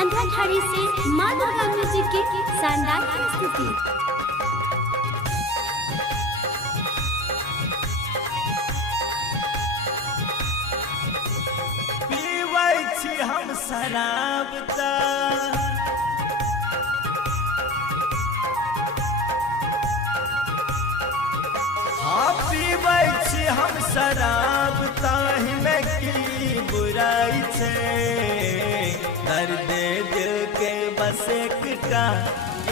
अंधाखाड़ी से मां दुर्गा म्यूजिक की शानदार प्रस्तुति। पीबै छी हम शराब पीबै छी हम शराब ताहि में की बुराई छे। दर्द दिल के बस एकटा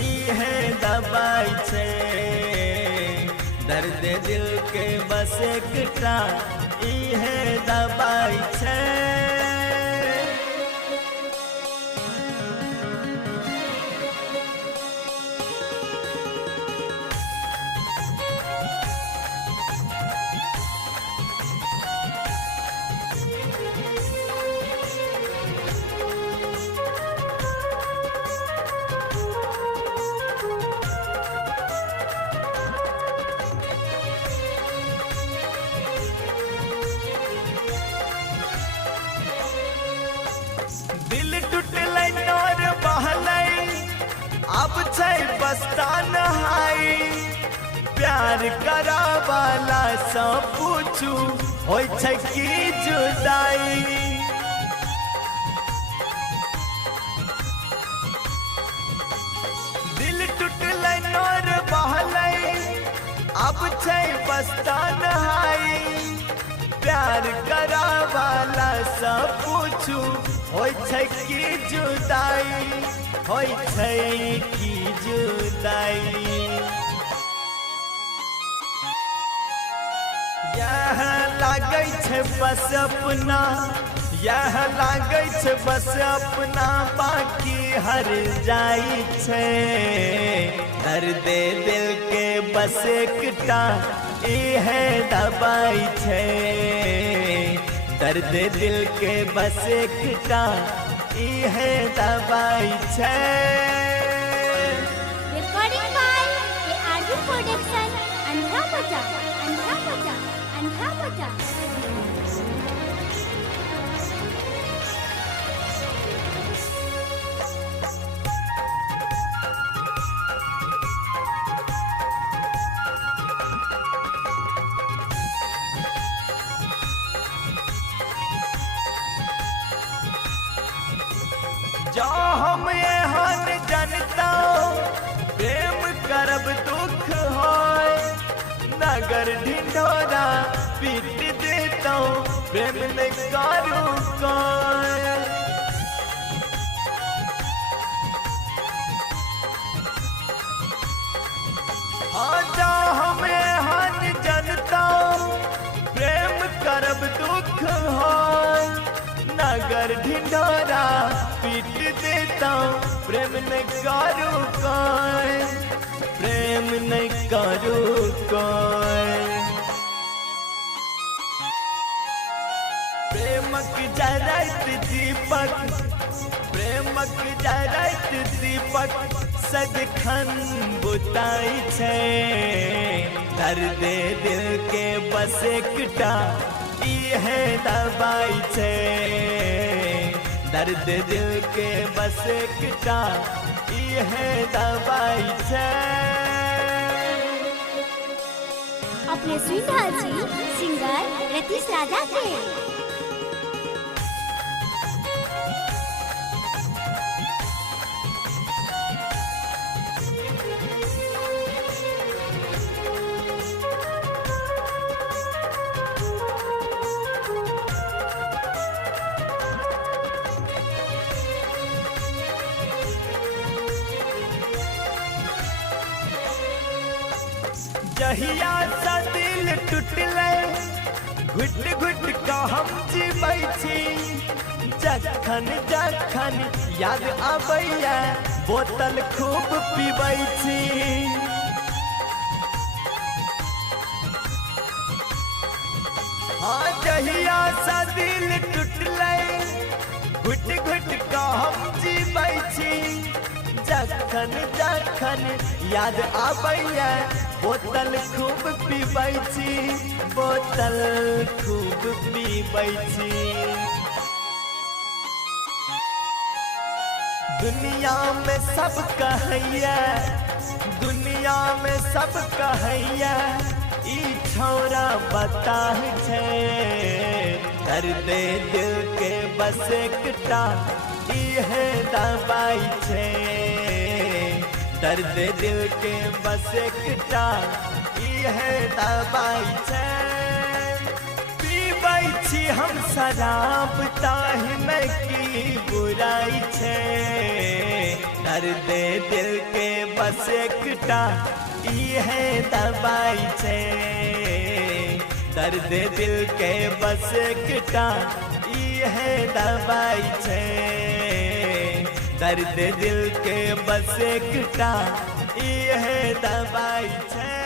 इहे दबाई छे। दर्द दिल के बस एकटा इहे दबाई छे। दिल टूटलै नोर बहलै अब छै बस्ता नहाई। प्यार करा वाला सँ पूछू होय छै की जुदाई। दिल टूटलै नोर बहलै अब छै बस्ता नहाई। प्यार करा वाला सँ पूछू होय छै की जुदाई। होय छै की जुदाई। यह लागै छै बस अपना, यह लागै छै बस अपना, बाकी हर जाई छै। दर्द दिल के बस एकटा इहे दबाई छे। दर्द दिल के बस एकटा इहे दबाई छे। रिकॉर्डिंग बाय आरडी प्रोडक्शन, अंधा बजा, अंधा बजा, अंधा बजा। जो हम एहन जनता प्रेम करब दुख होय। नगर ढिंढोरा पीट देता प्रेम में करू कोय। हाँ जो हम एहन जनता प्रेम करब दुख होय। नगर ढिंढोरा पीट देता प्रेम नहीं करू कोय। प्रेम नहीं करू कोय। प्रेमक जरैत दीपक, प्रेमक जरैत दीपक सदखन बुताई छे। दर्द दिल के बस एकटा इहे दबाई छे। दर्द दिल के बस एकटा इहे दबाई छे। अपने सुविधा जी सिंगर रतीश राजा के। जहिया सा दिल टूटले घुट घुट का हम जीबै छी। जखन जखन याद आबैया बोतल खूब पीबै छी। हाँ जहिया सा दिल टूटले घुट घुट का हम जीबै छी। जखन जखन याद आबैया बोतल खूब पीबै छी। बोतल खूब पीबै छी। दुनिया में सब कहैया, दुनिया में सब कहैया ई छौरा बताह छै। दर्द दिल के बस एकटा इहे दवाई छै। दर्द दिल के बस एकटा इहे दवाई छै। पीबै छी हम शराब ताहि में की बुराई छै। दर्द दिल के बस एकटा इहे दवाई छै। दर्द दिल के बस एकटा इहे दवाई छै। दर्द दिल के बस एकटा इहे दवाई छै।